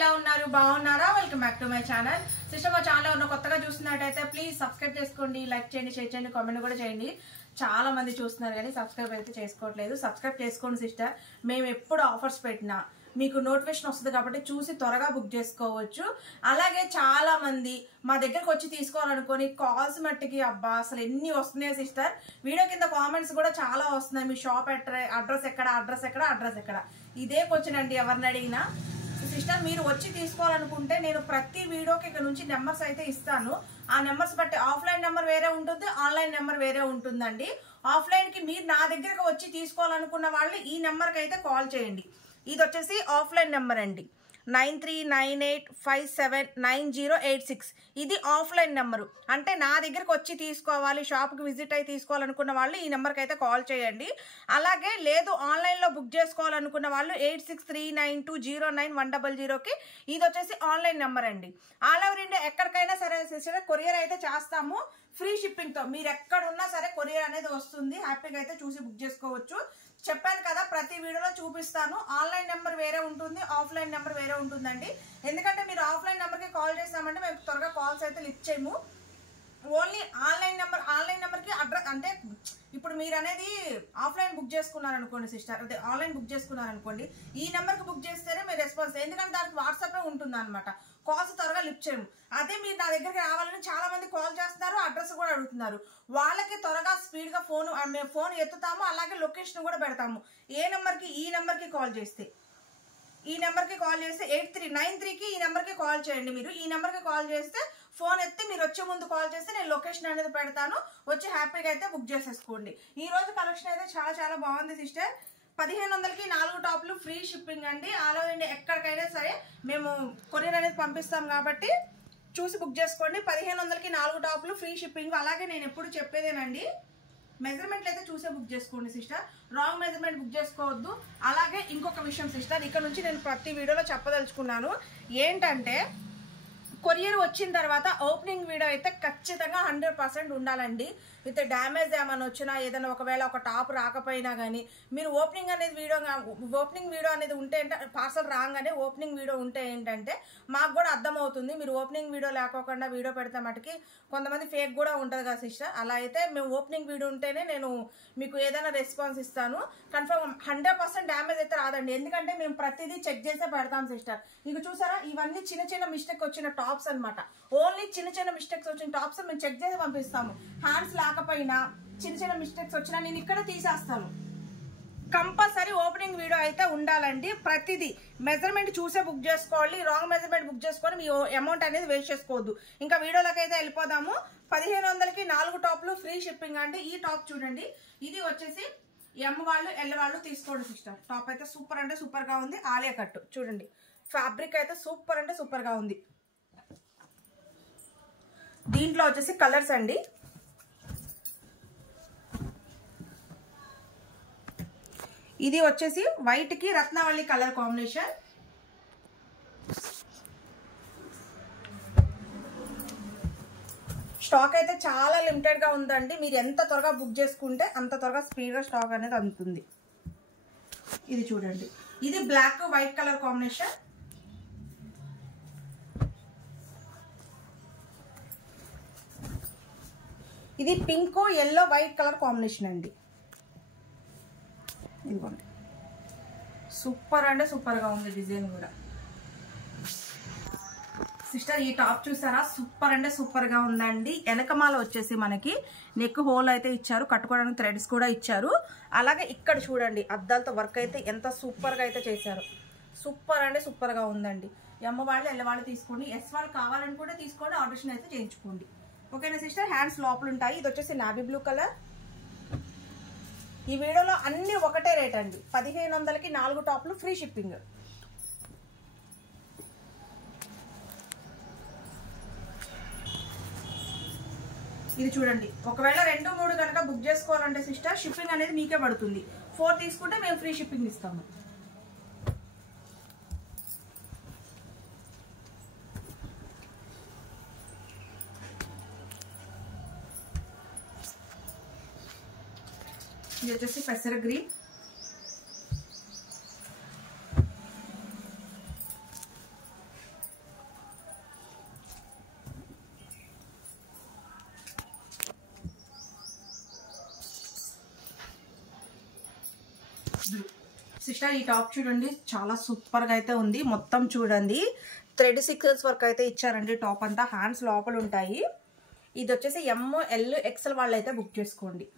ఎలా ఉన్నారు బాగున్నారా welcome back to my channel sister మా ఛానల్ ఉన్న కొత్తగా చూస్తున్నట్టయితే ప్లీజ్ సబ్స్క్రైబ్ చేసుకోండి లైక్ చేయండి షేర్ చేయండి కామెంట్ కూడా చేయండి చాలా మంది చూస్తున్నారు కానీ సబ్స్క్రైబ్ అయితే చేసుకోవట్లేదు సబ్స్క్రైబ్ చేసుకోండి సిస్టర్ మేము ఎప్పుడు ఆఫర్స్ పెట్టినా మీకు నోటిఫికేషన్ వస్తుంది కాబట్టి చూసి త్వరగా బుక్ చేసుకోవచ్చు అలాగే చాలా మంది మా దగ్గరకు వచ్చి తీసుకోవాలనుకొని కాల్స్ మట్టికి అబ్బా అసలు ఎన్ని వస్తున్నాయో సిస్టర్ వీడియో కింద కామెంట్స్ కూడా చాలా వస్తున్నాయి మీ షాప్ అడ్రస్ ఎక్కడ ఇదే క్వశ్చన్ అండి ఎవరిని అడిగినా సిస్టర్ మీరు వచ్చి తీసుకోవాలనుకుంటే నేను ప్రతి వీడియోకి ఇక్కడ నుంచి నెంబర్స్ అయితే ఇస్తాను ఆ నెంబర్స్ బట్టి ఆఫ్లైన్ నెంబర్ వేరే ఉంటుంది ఆన్లైన్ నెంబర్ వేరే ఉంటుందండి ఆఫ్లైన్ కి మీరు నా దగ్గరకు వచ్చి తీసుకోవాలనుకున్న వాళ్ళు ఈ నెంబర్కి అయితే కాల్ చేయండి ఇది వచ్చేసి ఆఫ్లైన్ నెంబర్ అండి 9398579086 ఇది ఆఫ్లైన్ నెంబరు అంటే నా దగ్గరకు వచ్చి తీసుకోవాలి షాప్కి విజిట్ అయి తీసుకోవాలనుకున్న వాళ్ళు ఈ నెంబర్కి అయితే కాల్ చేయండి అలాగే లేదు ఆన్లైన్లో బుక్ చేసుకోవాలనుకున్న వాళ్ళు 8639209100కి ఇది వచ్చేసి ఆన్లైన్ నెంబర్ అండి ఆల్ ఓవర్ ఇండియా ఎక్కడికైనా సరే కొరియర్ అయితే చేస్తాము ఫ్రీ షిప్పింగ్తో మీరు ఎక్కడున్నా సరే కొరియర్ అనేది వస్తుంది హ్యాపీగా అయితే చూసి బుక్ చేసుకోవచ్చు చెప్పాను కదా ప్రతి వీడియోలో చూపిస్తాను ఆన్లైన్ నెంబర్ వేరే ఉంటుంది ఆఫ్లైన్ నెంబర్ వేరే ఉంటుందండి ఎందుకంటే మీరు ఆఫ్లైన్ నెంబర్కి కాల్ చేస్తామంటే మేము త్వరగా కాల్స్ అయితే లిఫ్ట్ చేయము ఓన్లీ ఆన్లైన్ నెంబర్కి అడ్రస్ అంటే ఇప్పుడు మీరు అనేది ఆఫ్లైన్ బుక్ చేసుకున్నారనుకోండి సిస్టర్ అదే ఆన్లైన్ బుక్ చేసుకున్నారనుకోండి ఈ నెంబర్కి బుక్ చేస్తేనే మీరు రెస్పాన్స్ ఎందుకంటే దానికి వాట్సాపే ఉంటుంది అనమాట కాల్స్ త్వరగా లిఫ్ట్ చేయము అదే మీరు నా దగ్గరికి రావాలని చాలా మంది కాల్ చేస్తున్నారు అడ్రస్ కూడా అడుగుతున్నారు వాళ్ళకి త్వరగా స్పీడ్ గా మేము ఫోన్ ఎత్తుతాము అలాగే లొకేషన్ కూడా పెడతాము ఈ నెంబర్కి కాల్ చేస్తే 8393కి ఈ నెంబర్కి కాల్ చేయండి మీరు ఈ నెంబర్కి కాల్ చేస్తే ఫోన్ ఎత్తి మీరు వచ్చే ముందు కాల్ చేస్తే నేను లొకేషన్ అనేది పెడతాను వచ్చి హ్యాపీగా అయితే బుక్ చేసేసుకోండి ఈ రోజు కలెక్షన్ అయితే చాలా చాలా బాగుంది సిస్టర్ 1500కి 4 టాప్లు ఫ్రీ షిప్పింగ్ అండి ఆల్ ఓవర్ ఇండియా ఎక్కడికైనా సరే మేము కొరియర్ అనేది పంపిస్తాం కాబట్టి చూసి బుక్ చేసుకోండి 1500కి 4 టాప్లు ఫ్రీ షిప్పింగ్ అలాగే నేను ఎప్పుడు చెప్పేదేనండి మెజర్మెంట్లు అయితే చూసే బుక్ చేసుకోండి సిస్టర్ రాంగ్ మెజర్మెంట్ బుక్ చేసుకోవద్దు అలాగే ఇంకొక విషయం సిస్టర్ ఇక్కడ నుంచి నేను ప్రతి వీడియోలో చెప్పదలుచుకున్నాను ఏంటంటే కొరియర్ వచ్చిన తర్వాత ఓపెనింగ్ వీడియో అయితే ఖచ్చితంగా 100% ఉండాలండి విత్ డ్యామేజ్ ఏమైనా వచ్చినా ఏదైనా ఒకవేళ ఒక టాప్ రాకపోయినా కానీ మీరు ఓపెనింగ్ వీడియో అనేది ఉంటే పార్సల్ రాగానే ఓపెనింగ్ వీడియో ఉంటే ఏంటంటే మాకు కూడా అర్థమవుతుంది మీరు ఓపెనింగ్ వీడియో లేకోకుండా వీడియో పెడితే మటుకి కొంతమంది ఫేక్ కూడా ఉంటుంది కదా సిస్టర్ అలా అయితే మేము ఓపెనింగ్ వీడియో ఉంటేనే నేను మీకు ఏదైనా రెస్పాన్స్ ఇస్తాను కన్ఫర్మ్ 100% డ్యామేజ్ అయితే రాదండి ఎందుకంటే మేము ప్రతిదీ చెక్ చేసే పెడతాం సిస్టర్ ఇక చూసారా ఇవన్నీ చిన్న చిన్న మిస్టేక్ వచ్చిన టాప్స్ అనమాట ఓన్లీ చిన్న మిస్టేక్స్ వచ్చిన టాప్స్ మేము చెక్ చేసి పంపిస్తాము హ్యాండ్స్ లేకపోయినా చిన్న మిస్టేక్స్ వచ్చినా నేను ఇక్కడ తీసేస్తాను కంపల్సరీ ఓపెనింగ్ వీడియో అయితే ఉండాలండి ప్రతిదీ మెజర్మెంట్ చూసే బుక్ చేసుకోవాలి రాంగ్ మెజర్మెంట్ బుక్ చేసుకొని మీ అమౌంట్ అనేది వేస్ట్ చేసుకోవద్దు ఇంకా వీడియోలోకి అయితే వెళ్ళిపోదాము 1500కి 4 టాప్లు ఫ్రీ షిప్పింగ్ అండి ఈ టాప్ చూడండి ఇది వచ్చేసి ఎమ్ వాళ్ళు ఎల్ వాళ్ళు తీసుకోండి సిస్టర్ టాప్ అయితే సూపర్ అంటే సూపర్ గా ఉంది ఆలియా కట్ చూడండి ఫ్యాబ్రిక్ అయితే సూపర్ అంటే సూపర్ గా ఉంది దీంట్లో వచ్చేసి కలర్స్ అండి ఇది వచ్చేసి వైట్ కి రత్నావళి కలర్ కాంబినేషన్ స్టాక్ అయితే చాలా లిమిటెడ్ గా ఉందండి మీరు ఎంత త్వరగా బుక్ చేసుకుంటే అంత త్వరగా స్పీడ్ గా స్టాక్ అనేది అందుతుంది ఇది చూడండి ఇది బ్లాక్ వైట్ కలర్ కాంబినేషన్ ఇది pink yellow white colour combination అండి ఇదిగోండి సూపర్ అంటే సూపర్ గా ఉంది డిజైన్ కూడా సిస్టర్ ఈ టాప్ చూసారా సూపర్ అంటే సూపర్ గా ఉందండి వెనకమాల వచ్చేసి మనకి నెక్ హోల్ అయితే ఇచ్చారు కట్టుకోవడానికి థ్రెడ్స్ కూడా ఇచ్చారు అలాగే ఇక్కడ చూడండి అద్దాలతో వర్క్ అయితే ఎంత సూపర్ గా అయితే చేశారు సూపర్ అంటే సూపర్ గా ఉందండి ఎమ్మ వాళ్ళు ఎల్ల వాళ్ళు తీసుకోండి ఎస్ వాళ్ళు కావాలనుకుంటే తీసుకోండి ఆర్డర్షన్ అయితే చేయించుకోండి ఓకేనా సిస్టర్ హ్యాండ్స్ లోపల ఉంటాయి ఇది వచ్చేసి నావీ బ్లూ కలర్ ఈ వీడియోలో అన్ని ఒకటే రేట్ అండి 1500కి 4 టాప్లు ఫ్రీ షిప్పింగ్ ఇది చూడండి ఒకవేళ 2-3 కనుక బుక్ చేసుకోవాలంటే సిస్టర్ షిప్పింగ్ అనేది మీకే పడుతుంది 4 తీసుకుంటే మేము ఫ్రీ షిప్పింగ్ ఇస్తాము ఇది వచ్చేసి పెసర గ్రీన్ సిస్టర్ ఈ టాప్ చూడండి చాలా సూపర్ గా అయితే ఉంది. మొత్తం చూడండి థ్రెడ్ సీక్వెన్స్ వర్క్ అయితే ఇచ్చారండి. టాప్ అంతా హ్యాండ్స్ లోపల ఉంటాయి. ఇది వచ్చేసి ML XL వాళ్ళు అయితే బుక్ చేసుకోండి.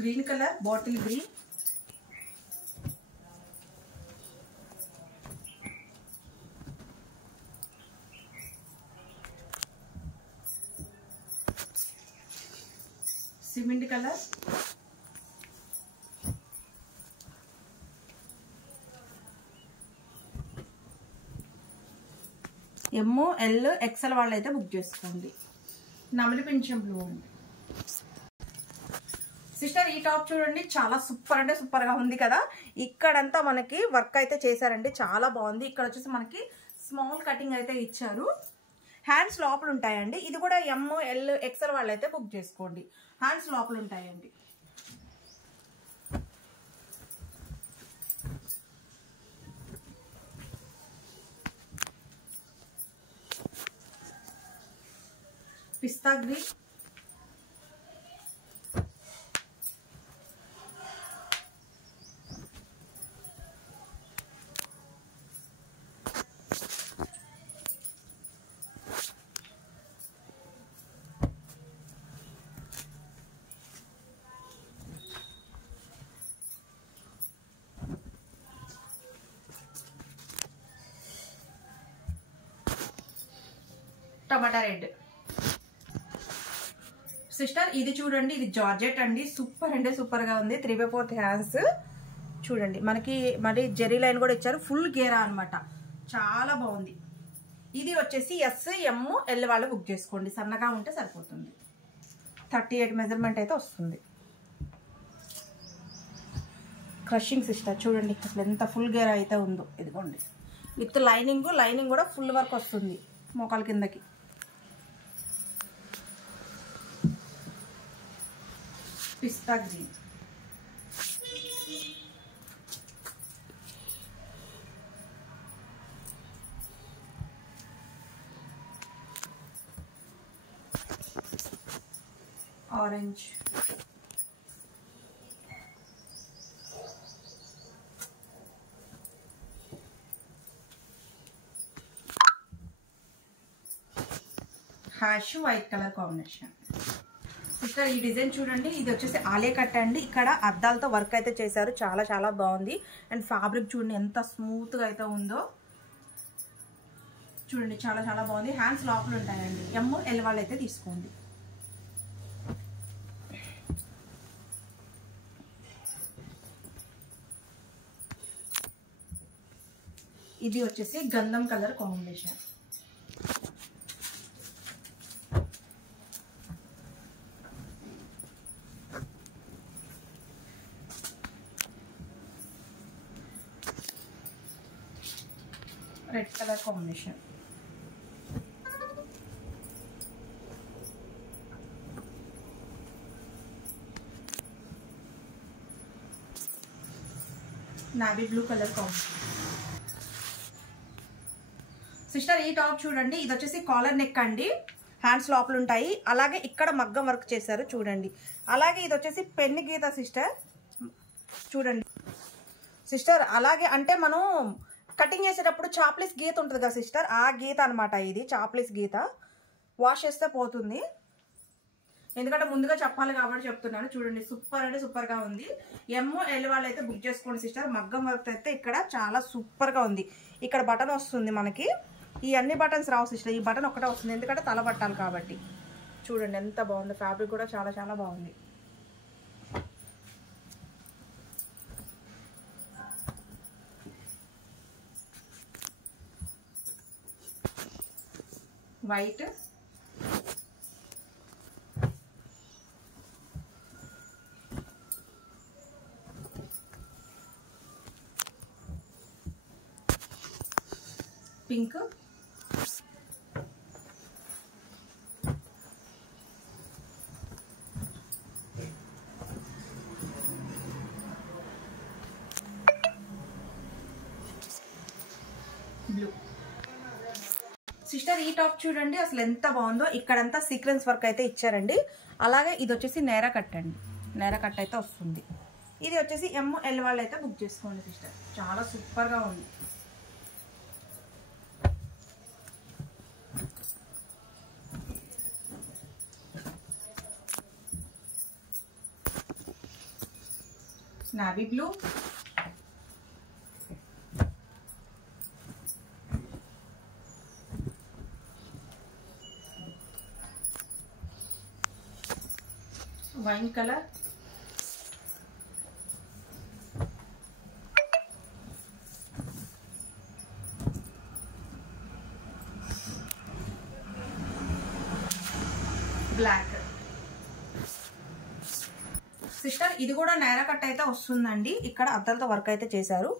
Green colour, bottle green, cement colour, ML XL వాళ్ళు అయితే బుక్ చేసుకోండి. నమిలి పింఛం బ్లూ అండి. సిస్టర్ ఈ టాప్ చూడండి చాలా సూపర్ అంటే సూపర్ గా ఉంది కదా. ఇక్కడంతా మనకి వర్క్ అయితే చేశారండి, చాలా బాగుంది. ఇక్కడ వచ్చేసి మనకి స్మాల్ కటింగ్ అయితే ఇచ్చారు. హ్యాండ్స్ లోపల ఉంటాయండి. ఇది కూడా ML XL వాళ్ళు అయితే బుక్ చేసుకోండి. హ్యాండ్స్ లోపల ఉంటాయండి. పిస్తా గ్రీన్, టమాటా రెడ్. సిస్టర్ ఇది చూడండి, ఇది జార్జెట్ అండి. సూపర్ అంటే సూపర్ గా ఉంది. 3/4 హ్యాండ్స్ చూడండి. మనకి మరి జెరీ లైన్ కూడా ఇచ్చారు. ఫుల్ గేరా అనమాట, చాలా బాగుంది. ఇది వచ్చేసి SML వాళ్ళు బుక్ చేసుకోండి. సన్నగా ఉంటే సరిపోతుంది. 38 మెజర్మెంట్ అయితే వస్తుంది. క్రషింగ్ సిస్టర్ చూడండి అసలు ఎంత ఫుల్ గేరా అయితే ఉందో. ఇదిగోండి విత్ లైనింగ్ కూడా ఫుల్ వర్క్ వస్తుంది మోకాల కిందకి. Pista green, orange, ash white colour combination. Sister ఈ డిజైన్ చూడండి, ఇది వచ్చేసి ఆలే కట్ అండి. ఇక్కడ అద్దాలతో వర్క్ అయితే చేశారు, చాలా చాలా బాగుంది. అండ్ ఫ్యాబ్రిక్ చూడండి ఎంత స్మూత్ గా అయితే ఉందో చూడండి, చాలా చాలా బాగుంది. హ్యాండ్స్ లోపల ఉంటాయండి. ML వాళ్ళు అయితే తీసుకోండి. ఇది వచ్చేసి గంధం colour combination. Red colour combination. Navy blue colour combination. Sister ఈ టాప్ చూడండి, ఇది వచ్చేసి కాలర్ నెక్ అండి. హ్యాండ్స్ లోపల ఉంటాయి. అలాగే ఇక్కడ మగ్గం వర్క్ చేశారు చూడండి. అలాగే ఇది వచ్చేసి పెన్ను గీత సిస్టర్ చూడండి. సిస్టర్ అలాగే అంటే మనం కటింగ్ చేసేటప్పుడు చాప్లిస్ గీత ఉంటుంది కదా సిస్టర్, ఆ గీత అనమాట. ఇది చాప్లిస్ గీత. వాష్ చేస్తే పోతుంది. ఎందుకంటే ముందుగా చెప్పాలి కాబట్టి చెప్తున్నాను. చూడండి సూపర్ అంటే సూపర్ గా ఉంది. ML వాళ్ళు అయితే బుక్ చేసుకోండి సిస్టర్. మగ్గం వర్క్ అయితే ఇక్కడ చాలా సూపర్ గా ఉంది. ఇక్కడ బటన్ వస్తుంది మనకి. ఈ అన్ని బటన్స్ రావు సిస్టర్, ఈ బటన్ ఒకటే వస్తుంది ఎందుకంటే తల పట్టాలి కాబట్టి. చూడండి ఎంత బాగుంది. ఫ్యాబ్రిక్ కూడా చాలా చాలా బాగుంది. White, pink, blue. సిస్టర్ ఈ టాప్ చూడండి అసలు ఎంత బాగుందో. ఇక్కడంతా సీక్వెన్స్ వర్క్ అయితే ఇచ్చారండి. అలాగే ఇది వచ్చేసి నేరా కట్ అండి, నేరా కట్ అయితే వస్తుంది. ఇది వచ్చేసి ML వాళ్ళు అయితే బుక్ చేసుకోండి సిస్టర్. చాలా సూపర్గా ఉంది. Navy blue, wine colour, black. Sister ఇది కూడా నేరా కట్ అయితే వస్తుందండి. ఇక్కడ అద్దాలతో వర్క్ అయితే చేశారు.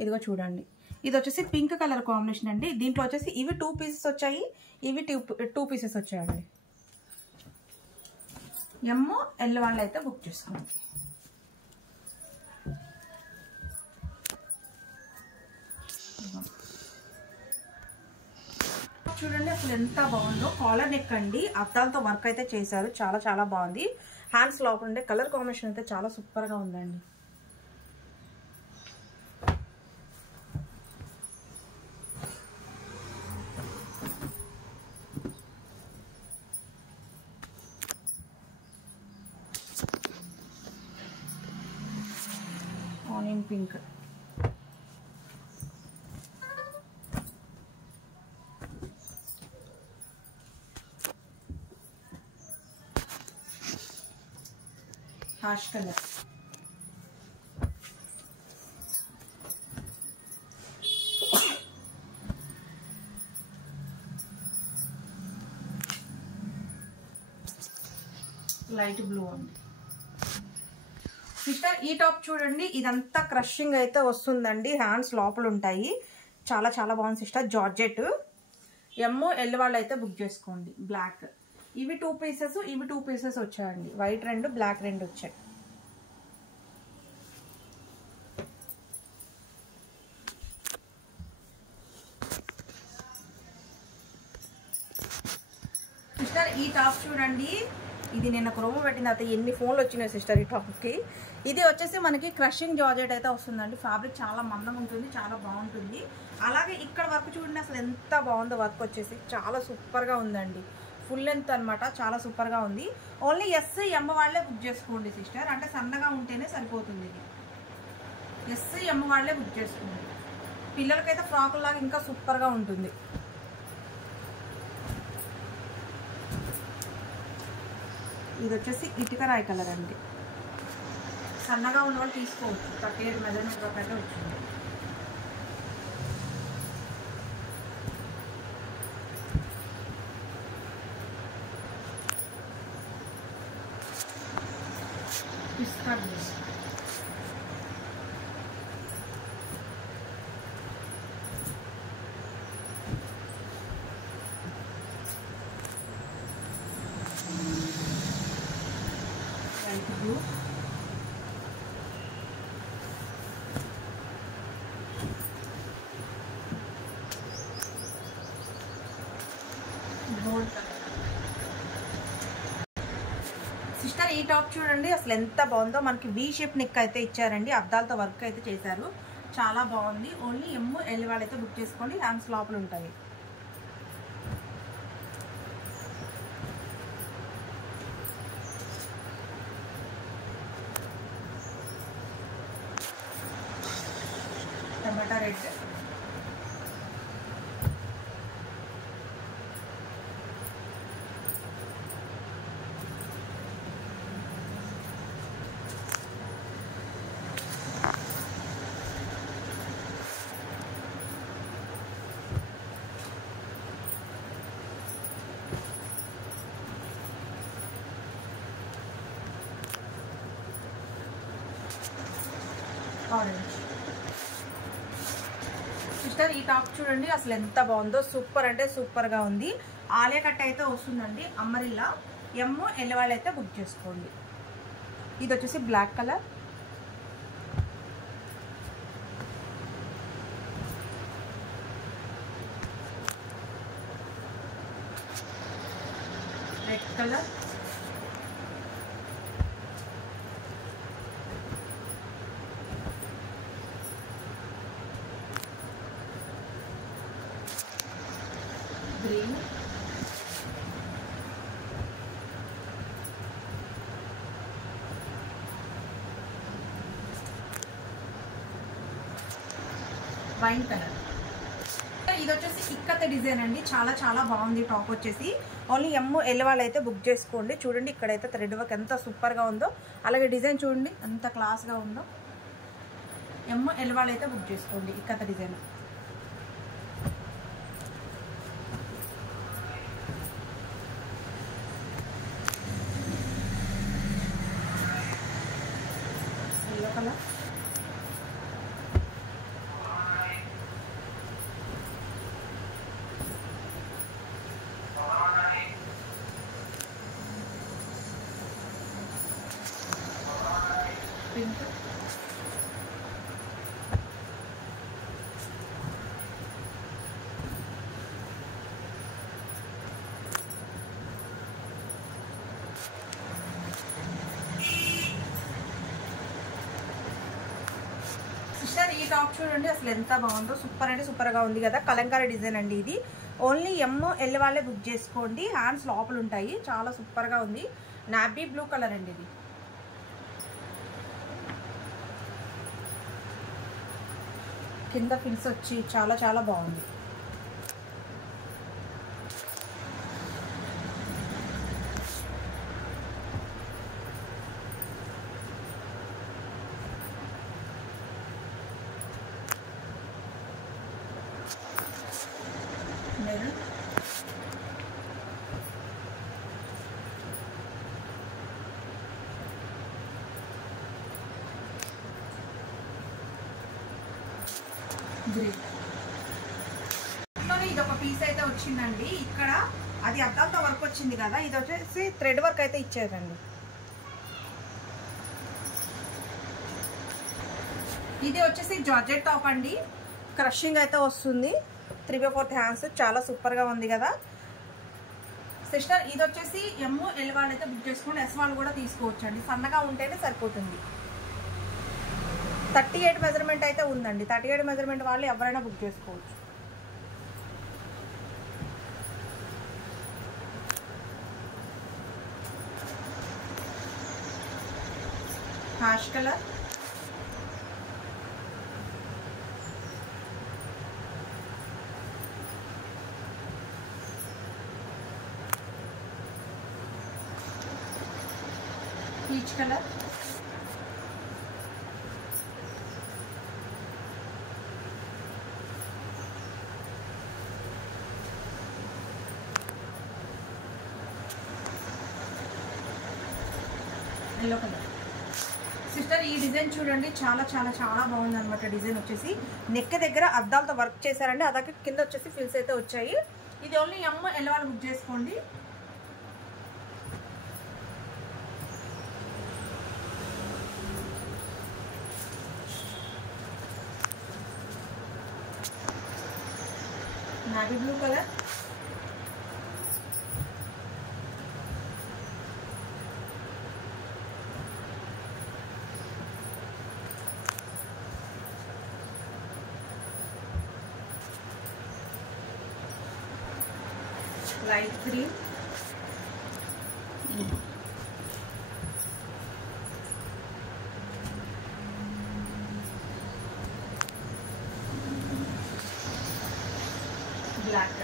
ఇదిగో చూడండి, ఇది వచ్చేసి పింక్ కలర్ కాంబినేషన్ అండి. దీంట్లో వచ్చేసి ఇవి 2 పీసెస్ వచ్చాయి, ఇవి 2 పీసెస్ వచ్చాయండి. ML వాళ్ళు అయితే బుక్ చేసుకోండి. చూడండి అసలు ఎంత బాగుందో. కాలర్ నెక్ అండి, అద్దాలతో వర్క్ అయితే చేశారు. చాలా చాలా బాగుంది. హ్యాండ్స్ లోపల ఉండే కలర్ కాంబినేషన్ అయితే చాలా సూపర్ గా ఉందండి. Onion pink, hash colour, light blue అండి. సిస్టర్ ఈ టాప్ చూడండి, ఇదంతా క్రషింగ్ అయితే వస్తుందండి. హ్యాండ్స్ లోపల ఉంటాయి. చాలా చాలా బాగుంది సిస్టర్. జార్జెట్. ML వాళ్ళు అయితే బుక్ చేసుకోండి. బ్లాక్. ఇవి 2 పీసెస్, ఇవి 2 పీసెస్ వచ్చాయండి. వైట్ 2, బ్లాక్ 2 వచ్చాయి. సిస్టర్ ఈ టాప్ చూడండి, ఇది నిన్న క్రోమో పెట్టిన తర్వాత ఎన్ని ఫోన్లు వచ్చినాయి సిస్టర్ ఈ టాప్కి. ఇది వచ్చేసి మనకి క్రషింగ్ జార్జెట్ అయితే వస్తుందండి. ఫ్యాబ్రిక్ చాలా మందం ఉంటుంది, చాలా బాగుంటుంది. అలాగే ఇక్కడ వర్క్ చూడండి అసలు ఎంత బాగుందో. వర్క్ వచ్చేసి చాలా సూపర్గా ఉందండి. ఫుల్ లెంత్ అనమాట, చాలా సూపర్గా ఉంది. ఓన్లీ SM వాళ్ళే బుక్ చేసుకోండి సిస్టర్. అంటే సన్నగా ఉంటేనే సరిపోతుంది. ఇది SM వాళ్ళే బుక్ చేసుకోండి. పిల్లలకైతే ఫ్రాక్ లాగా ఇంకా సూపర్గా ఉంటుంది. ఇది వచ్చేసి ఇటుక రాయి కలర్ అండి. సన్నగా ఉన్న వాళ్ళు తీసుకోవచ్చు. 38 మెజర్మెంట్ వరకు అయితే వచ్చింది. Pista green, light blue, gold colour. Sister ఈ టాప్ చూడండి అసలు ఎంత బాగుందో. మనకి V షేప్ నెక్ అయితే ఇచ్చారండి. అద్దాలతో వర్క్ అయితే చేశారు. చాలా బాగుంది. ఓన్లీ ML వాళ్ళైతే బుక్ చేసుకోండి. హ్యాండ్స్ లోపల ఉంటాయి. టమాటా రెడ్, ఆరెంజ్. సిస్టర్ ఈ టాప్ చూడండి అసలు ఎంత బాగుందో. సూపర్ అంటే సూపర్గా ఉంది. ఆలియా కట్ అయితే వస్తుందండి. అమ్మరిల్లా. ML వాళ్ళు అయితే బుక్ చేసుకోండి. ఇది వచ్చేసి black colour, red colour, green, wine colour. ఇది వచ్చేసి ఇక్కత డిజైన్ అండి, చాలా చాలా బాగుంది. టాప్ వచ్చేసి ఓన్లీ ML వాళ్ళు అయితే బుక్ చేసుకోండి. చూడండి ఇక్కడైతే థ్రెడ్ వర్క్ ఎంత సూపర్గా ఉందో, అలాగే డిజైన్ చూడండి ఎంత క్లాస్గా ఉందో. ML వాళ్ళు అయితే బుక్ చేసుకోండి ఇక్కత design. Yellow colour, pink, sister ఈ టాప్ చూడండి అసలు ఎంత బాగుందో, సూపర్ అంటే సూపర్గా ఉంది కదా. కలంకారీ డిజైన్ అండి ఇది. ఓన్లీ ML వాళ్ళే బుక్ చేసుకోండి. హ్యాండ్స్ లోపల ఉంటాయి, చాలా సూపర్గా ఉంది. నాబీ బ్లూ కలర్ అండి ఇది. కింద పిన్స్ వచ్చి చాలా చాలా బాగుంది. Maroon, green. ఇది ఒక పీస్ అయితే వచ్చిందండి. ఇక్కడ అది అద్దాలతో వర్క్ వచ్చింది కదా, ఇది వచ్చేసి థ్రెడ్ వర్క్ అయితే ఇచ్చారండి. ఇది వచ్చేసి జార్జెట్ టాప్ అండి, క్రషింగ్ అయితే వస్తుంది. 3/4 హ్యాండ్స్, చాలా సూపర్గా ఉంది కదా సిస్టర్. ఇది వచ్చేసి ML వాళ్ళు అయితే బుక్ చేసుకోండి. S వాళ్ళు కూడా తీసుకోవచ్చు అండి, సన్నగా ఉంటేనే సరిపోతుంది. 38 మెజర్మెంట్ అయితే ఉందండి. 38 మెజర్మెంట్ వాళ్ళు ఎవరైనా బుక్ చేసుకోవచ్చు. Ash colour, peach colour, yellow colour. Sister ఈ డిజైన్ చూడండి, చాలా చాలా చాలా బాగుంది అనమాట. డిజైన్ వచ్చేసి నెక్ దగ్గర అద్దాలతో వర్క్ చేశారండి, అలాగే కింద వచ్చేసి ఫిల్స్ అయితే వచ్చాయి. ఇది ఓన్లీ ML వాళ్ళు బుక్ చేసుకోండి. Navy blue colour, light green, black.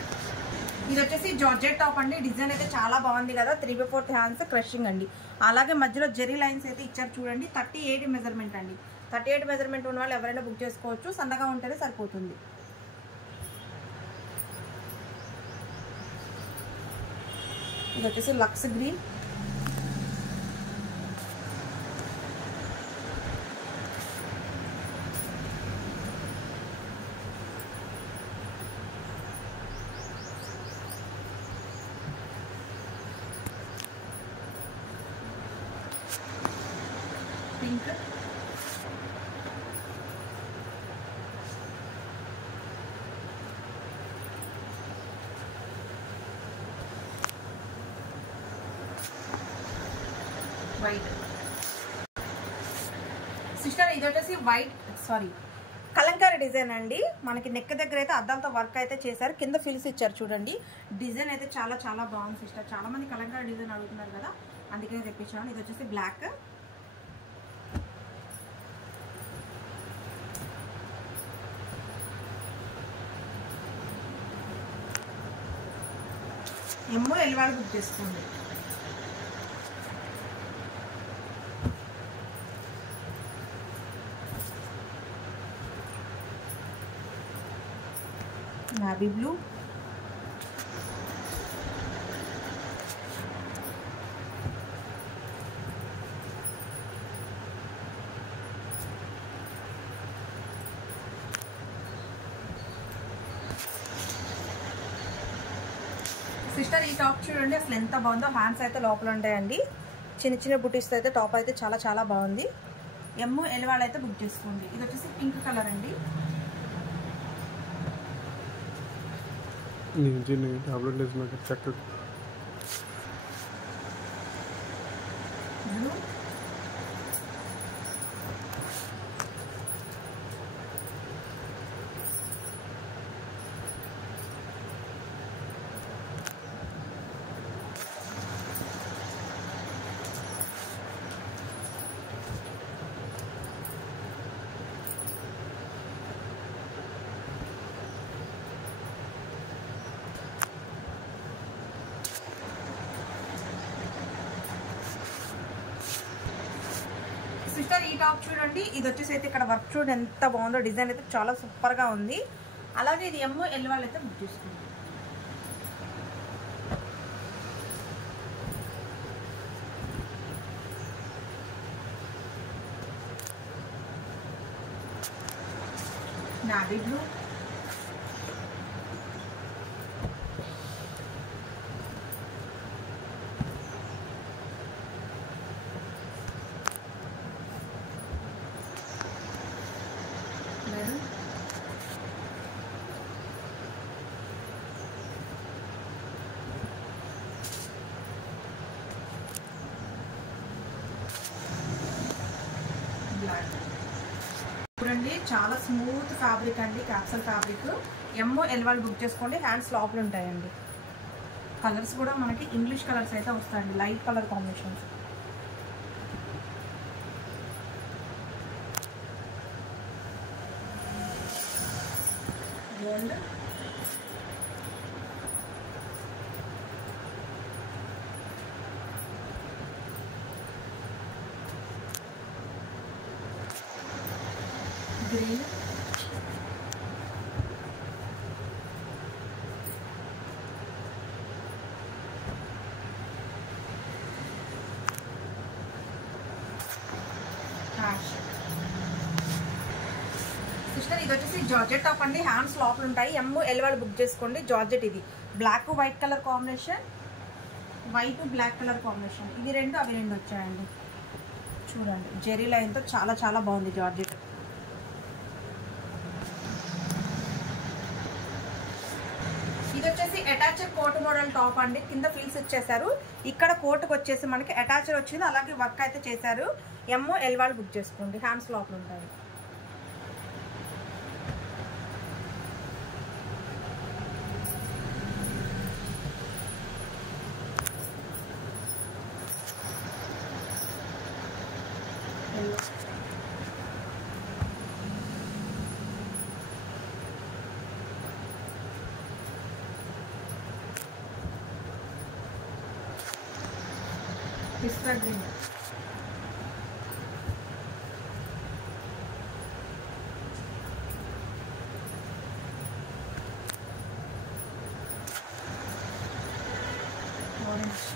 ఇది వచ్చేసి జార్జెట్ టాప్ అండి. డిజైన్ అయితే చాలా బాగుంది కదా. 3/4 హ్యాండ్స్, క్రషింగ్ అండి. అలాగే మధ్యలో జెరీ లైన్స్ అయితే ఇచ్చారు చూడండి. 38 మెజర్మెంట్ అండి. 38 మెజర్మెంట్ ఉన్న వాళ్ళు ఎవరైనా బుక్ చేసుకోవచ్చు, సన్నగా ఉంటేనే సరిపోతుంది. ఇది వచ్చేసి లక్స్ గ్రీన్, పింక్, వైట్ సిస్టర్. ఇది వచ్చేసి కలంకారీ డిజైన్ అండి. మనకి నెక్ దగ్గర అయితే అద్దాలతో వర్క్ అయితే చేశారు, కింద ఫిల్స్ ఇచ్చారు చూడండి. డిజైన్ అయితే చాలా చాలా బాగుంది సిస్టర్. చాలా మంది కలంకారీ డిజైన్ అడుగుతున్నారు కదా, అందుకనే తెప్పించాను. ఇది వచ్చేసి బ్లాక్. ఎమ్మో ఎల్వాళ్ళు బుక్ చేసుకోండి. నావీ బ్లూ, సిస్టర్ ఈ టాప్ చూడండి అసలు ఎంత బాగుందో. హ్యాండ్స్ అయితే లోపల ఉంటాయండి, చిన్న చిన్న బుటీస్ అయితే టాప్ అయితే చాలా చాలా బాగుంది. ఎమ్ము ఎల్ వాళ్ళు అయితే బుక్ చేసుకోండి. ఇది వచ్చేసి పింక్ కలర్ అండి. సిస్టర్ ఈ టాప్ చూడండి, ఇది వచ్చేసి అయితే ఇక్కడ వర్క్ చూడండి ఎంత బాగుందో. డిజైన్ అయితే చాలా సూపర్ గా ఉంది. అలాగే ఇది ఎమ్మో ఎల్ వాళ్ళు అయితే బుక్ చేసుకోండి. నావీ బ్లూ, చూడండి చాలా స్మూత్ ఫ్యాబ్రిక్ అండి, క్యాప్సల్ ఫ్యాబ్రిక్. ఎమ్మో ఎల్ వాళ్ళు బుక్ చేసుకోండి. హ్యాండ్స్ లోపల ఉంటాయండి. కలర్స్ కూడా మనకి ఇంగ్లీష్ కలర్స్ అయితే వస్తాయండి, light colour combinations. Gold, green, sister ఇది వచ్చేసి జార్జెట్ టాప్ అండి. హ్యాండ్స్ లోపల ఉంటాయి. ఎమ్ము ఎల్ వాళ్ళు బుక్ చేసుకోండి. జార్జెట్ ఇది black white colour combination, white black colour combination. ఇవి రెండు అవి రెండు వచ్చాయండి. చూడండి జెరీ లైన్తో చాలా చాలా బాగుంది జార్జెట్. ఇది వచ్చేసి అటాచర్ కోట్ మోడల్ టాప్ అండి. కింద ఫిల్స్ ఇచ్చేసారు, ఇక్కడ కోట్కి వచ్చేసి మనకి అటాచర్ వచ్చింది, అలాగే వర్క్ అయితే చేశారు. ఎమ్మో ఎల్ వాళ్ళు బుక్ చేసుకోండి. హ్యాండ్స్ లోపల ఉంటాయి. పిస్తా గ్రీన్, ఆరెంజ్,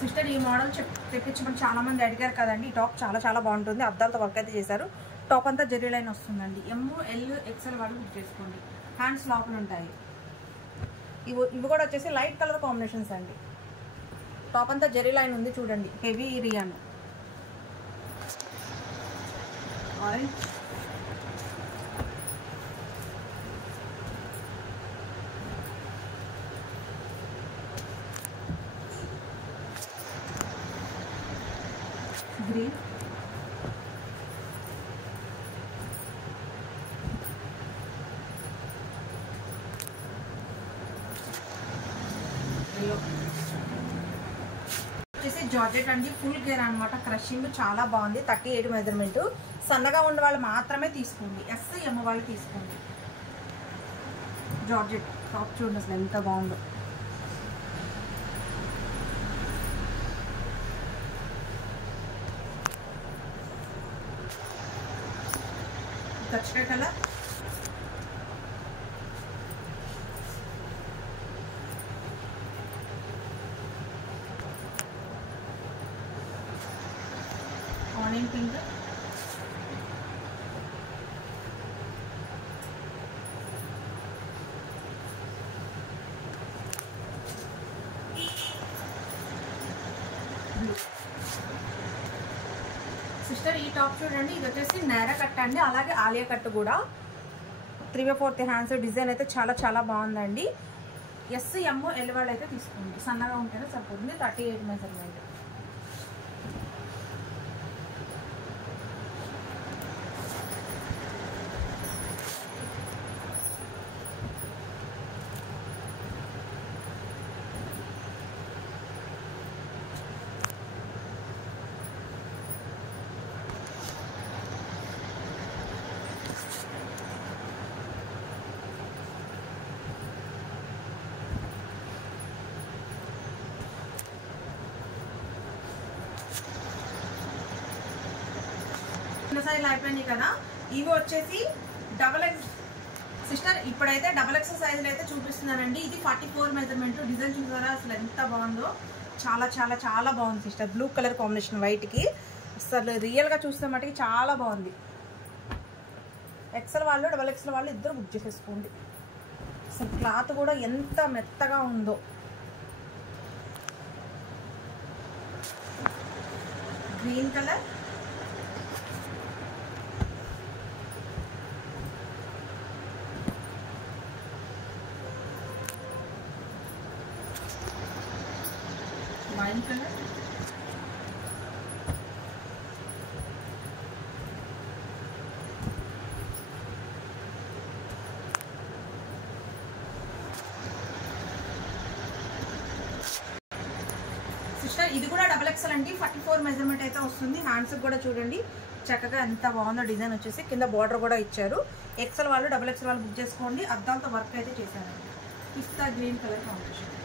సిస్టర్ ఈ మోడల్ తెప్పించమని చాలా మంది అడిగారు కదండి. ఈ టాప్ చాలా చాలా బాగుంటుంది. అద్దాలతో వర్క్ అయితే చేశారు. టాప్ అంతా జెరీ లైన్ వస్తుందండి. ఎమ్ ఎల్ ఎక్సెల్ వాళ్ళు బుక్ చేసుకోండి. హ్యాండ్స్ లోపల ఉంటాయి. ఇవి కూడా వచ్చేసి లైట్ కలర్ కాంబినేషన్స్ అండి. టాప్ అంతా జెరీ లైన్ ఉంది చూడండి, heavy rayon. Orange, green, yellow. వచ్చేసి జార్జెట్ అండి, ఫుల్ గేర్ అనమాట. క్రషింగ్ చాలా బాగుంది. 38 మెజర్మెంట్. సన్నగా ఉన్న వాళ్ళు మాత్రమే తీసుకోండి. ఎస్ ఎమ్ వాళ్ళు తీసుకోండి. జార్జెట్ టాప్ చూడండి అసలు ఎంత బాగుందో. కచ్చకాయ colour, onion pink, blue. Sister ఈ టాప్ చూడండి, ఇది వచ్చేసి నేరా కట్ అండి, అలాగే ఆలియా కట్ కూడా. 3/4 హ్యాండ్స్ డిజైన్ అయితే చాలా చాలా బాగుందండి. ఎస్ ఎమ్ ఎల్ వాళ్ళు అయితే తీసుకోండి. సన్నగా ఉంటేనే సరిపోతుంది. 38 మెజర్మెంట్. చిన్న సైజులు అయిపోయినాయి కదా. ఇవి వచ్చేసి XX సిస్టర్. ఇప్పుడైతే XX సైజులు అయితే చూపిస్తున్నానండి. ఇది 44 మెజర్మెంట్. డిజైన్ చూసారా అసలు ఎంత బాగుందో. చాలా చాలా చాలా బాగుంది సిస్టర్. బ్లూ కలర్ కాంబినేషన్ వైట్కి అసలు రియల్గా చూస్తే మటుకి చాలా బాగుంది. XL వాళ్ళు XXL వాళ్ళు ఇద్దరు బుక్ చేసేసుకోండి. అసలు క్లాత్ కూడా ఎంత మెత్తగా ఉందో. Green colour, wine colour, sister ఇది కూడా XXL అండి. 44 మెజర్మెంట్ అయితే వస్తుంది. హ్యాండ్స్ కూడా చూడండి చక్కగా ఎంత బాగుందో. డిజైన్ వచ్చేసి కింద బార్డర్ కూడా ఇచ్చారు. XL వాళ్ళు XXL వాళ్ళు బుక్ చేసుకోండి. అద్దాలతో వర్క్ అయితే చేశారండి. పిస్తా గ్రీన్ కలర్ కాంబినేషన్.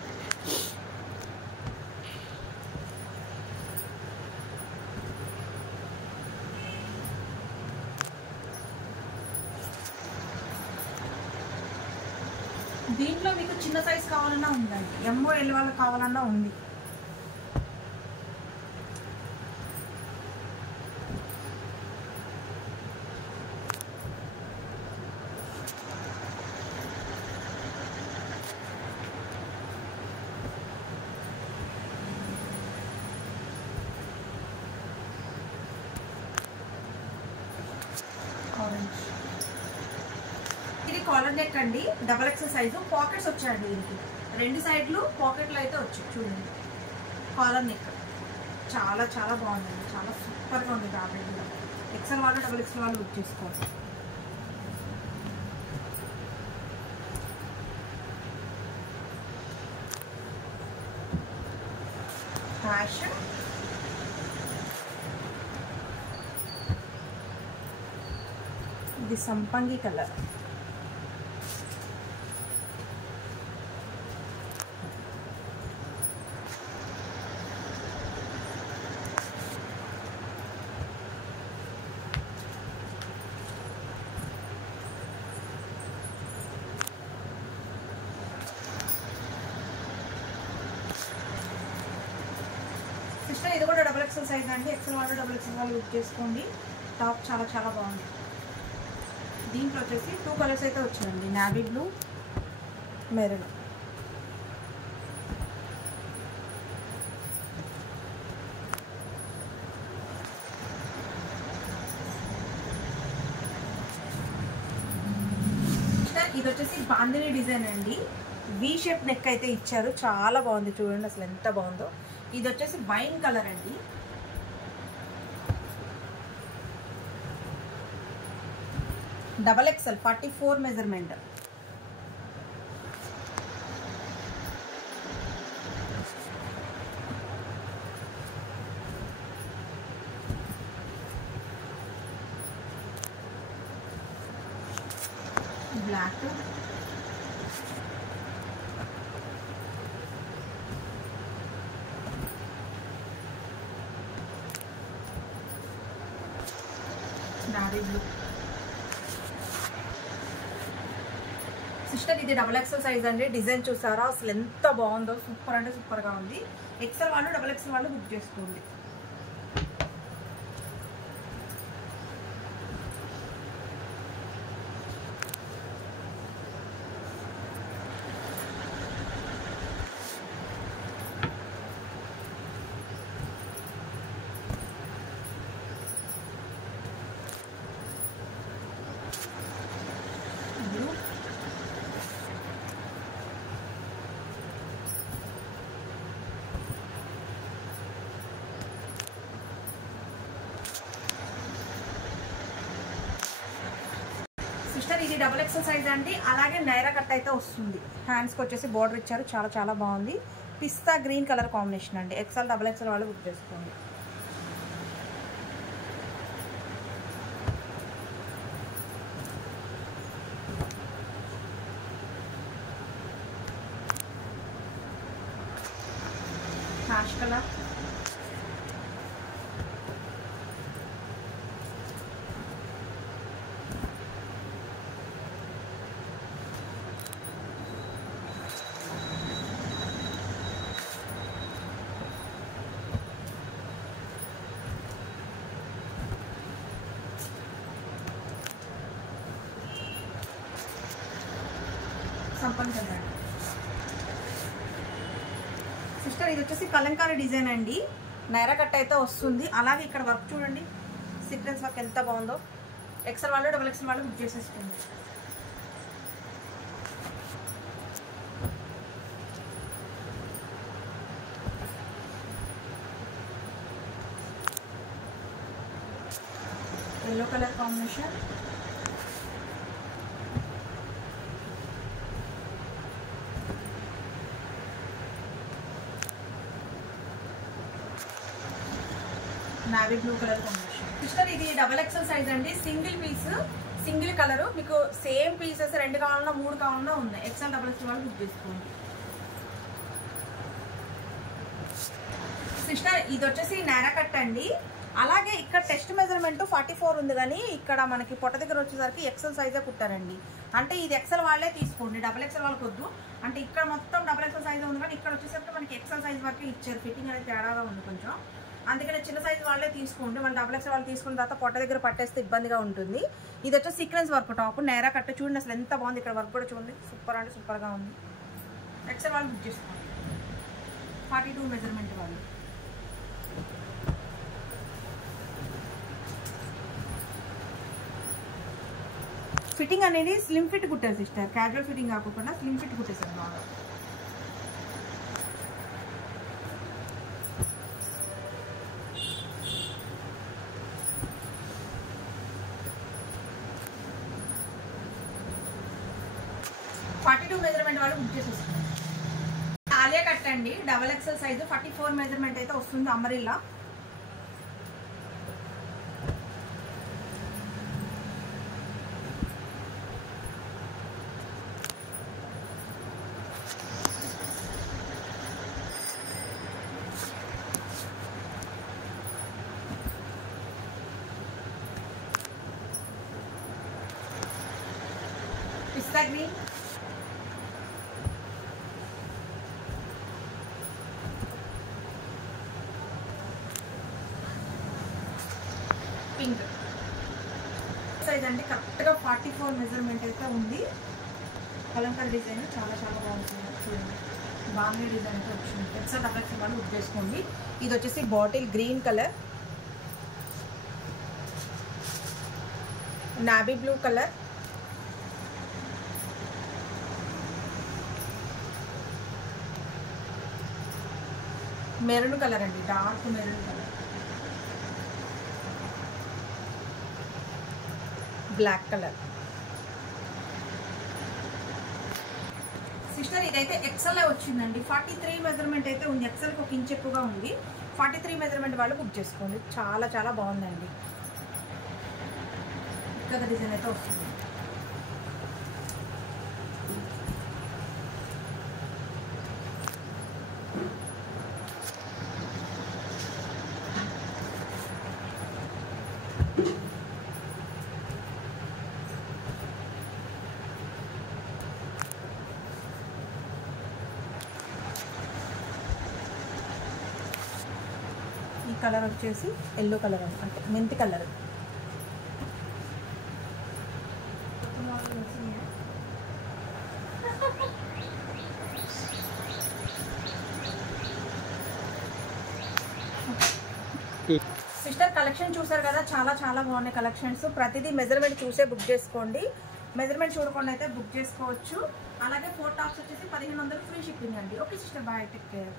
దీంట్లో మీకు చిన్న సైజ్ కావాలన్నా ఉందండి. ఎంఓ ఎల్ వాళ్ళకి కావాలన్నా ఉంది. ఆరెంజ్. ఇది కాలర్ నెక్ అండి. XXL size. పాకెట్స్ వచ్చాయండి దీనికి. 2 సైడ్లు పాకెట్లు అయితే వచ్చాయి చూడండి. కాలర్ నెక్ చాలా చాలా బాగుందండి. చాలా సూపర్గా ఉంది. ఫ్యాబ్రిక్ కూడా. XL వాళ్ళు XXL వాళ్ళు బుక్ చేసుకోవాలి. ఫ్యాషన్, ఇది సంపంగి కలర్. సిస్టర్ ఇది కూడా XXL సైజ్ అండి. XL వాళ్ళు XXL వాళ్ళు బుక్ చేసుకోండి. టాప్ చాలా చాలా బాగుంది. దీంట్లో వచ్చేసి 2 కలర్స్ అయితే వచ్చాయండి. Navy blue, maroon. Bandhani design అండి. వి షేప్ నెక్ అయితే ఇచ్చారు, చాలా బాగుంది. చూడండి అసలు ఎంత బాగుందో. ఇది వచ్చేసి వైన్ కలర్ అండి. XXL 44 measurement. Black, navy blue. Sister ఇది XXL సైజ్ అండి. డిజైన్ చూసారా అసలు ఎంత బాగుందో, సూపర్ అంటే సూపర్గా ఉంది. XL వాళ్ళు XXL వాళ్ళు బుక్ చేసుకోండి. సిస్టర్ ఇది XXL సైజ్ అండి. అలాగే నైరా కట్ అయితే వస్తుంది. హ్యాండ్స్కి వచ్చేసి బార్డర్ ఇచ్చారు, చాలా చాలా బాగుంది. పిస్తా గ్రీన్ కలర్ కాంబినేషన్ అండి. XL XXL వాళ్ళు బుక్ చేసుకోండి. హ్యాష్ కలర్, సంపన్ కలర్. సిస్టర్ ఇది వచ్చేసి కలంకారీ డిజైన్ అండి. నైరా కట్ అయితే వస్తుంది. అలాగే ఇక్కడ వర్క్ చూడండి, సీక్వెన్స్ వర్క్ ఎంత బాగుందో. XL వాళ్ళు XXL వాళ్ళు బుక్ చేసేసుకోండి. Yellow colour combination, navy blue colour combination. Sister ఇది XXL సైజ్ అండి. Single piece, single colour. మీకు సేమ్ పీసెస్ 2 కావాలన్నా 3 కావాలన్నా ఉన్నాయి. XL XXL వాళ్ళు బుక్ చేసుకోండి. సిస్టర్ ఇది వచ్చేసి నైరా కట్ అండి. అలాగే ఇక్కడ టెస్ట్ మెజర్మెంట్ 44 ఉంది, కానీ ఇక్కడ మనకి పొట్ట దగ్గర వచ్చేసరికి XL సైజే కుట్టారండి. అంటే ఇది XL వాళ్ళే తీసుకోండి, XXL వాళ్ళకి వద్దు. అంటే ఇక్కడ మొత్తం XXL సైజ్ ఉంది, కానీ ఇక్కడ వచ్చేసరికి మనకి XL సైజ్ వరకే ఇచ్చారు. ఫిట్టింగ్ అనేది తేడాగా ఉంది కొంచెం, అందుకని చిన్న సైజు వాళ్ళే తీసుకోండి. మన XXL వాళ్ళు తీసుకున్న తర్వాత పొట్ట దగ్గర పట్టేస్తే ఇబ్బందిగా ఉంటుంది. ఇది వచ్చి sequence work top, Naira cut. చూడండి అసలు ఎంత బాగుంది. ఇక్కడ వర్క్ కూడా చూడండి, సూపర్ అంటే సూపర్గా ఉంది. XL వాళ్ళు బుక్ చేసుకోండి. 42 మెజర్మెంట్ వాళ్ళు. ఫిట్టింగ్ అనేది స్లిమ్ ఫిట్ కుట్టారు సిస్టర్, క్యాజువల్ ఫిట్టింగ్ కాకుండా స్లిమ్ ఫిట్ కుట్టేసారు బాగా. మెజర్మెంట్ వాళ్ళు బుక్ చేసేస్తారు. ఆలియా కట్ అండి. XXL సైజు 44 మెజర్మెంట్ అయితే వస్తుంది. అమరిల్లా పిస్తా గ్రీన్, పింక్ సైజ్ అండి. కరెక్ట్గా 44 మెజర్మెంట్ అయితే ఉంది. కలంకారీ డిజైన్ చాలా చాలా బాగుంటుంది. చూడండి, బాగుంది డిజైన్ అయితే వచ్చింది. XL XXL వాళ్ళు బుక్ చేసుకోండి. ఇది వచ్చేసి bottle green colour, navy blue colour, maroon colour అండి, dark maroon colour, black colour. Sister ఇదైతే ఎక్సెల్ వచ్చిందండి. 43 మెజర్మెంట్ అయితే ఉంది. ఎక్సెల్కి 1 ఇంచ్ ఎక్కువగా ఉంది. 43 మెజర్మెంట్ వాళ్ళు బుక్ చేసుకోండి. చాలా చాలా బాగుందండి. ఇక్కడ డిజైన్ అయితే వస్తుంది. ఈ కలర్ వచ్చేసి ఎల్లో కలర్ అంటే మెంతి కలర్. సిస్టర్ కలెక్షన్ చూసారు కదా, చాలా చాలా బాగున్నాయి కలెక్షన్స్. ప్రతిదీ మెజర్మెంట్ చూసే బుక్ చేసుకోండి. మెజర్మెంట్ చూడకుండా అయితే బుక్ చేసుకోవచ్చు. అలాగే 4 టాప్స్ వచ్చేసి 1500 ఫ్రీ షిప్పింగ్ అండి. Okay sister, bye, take care.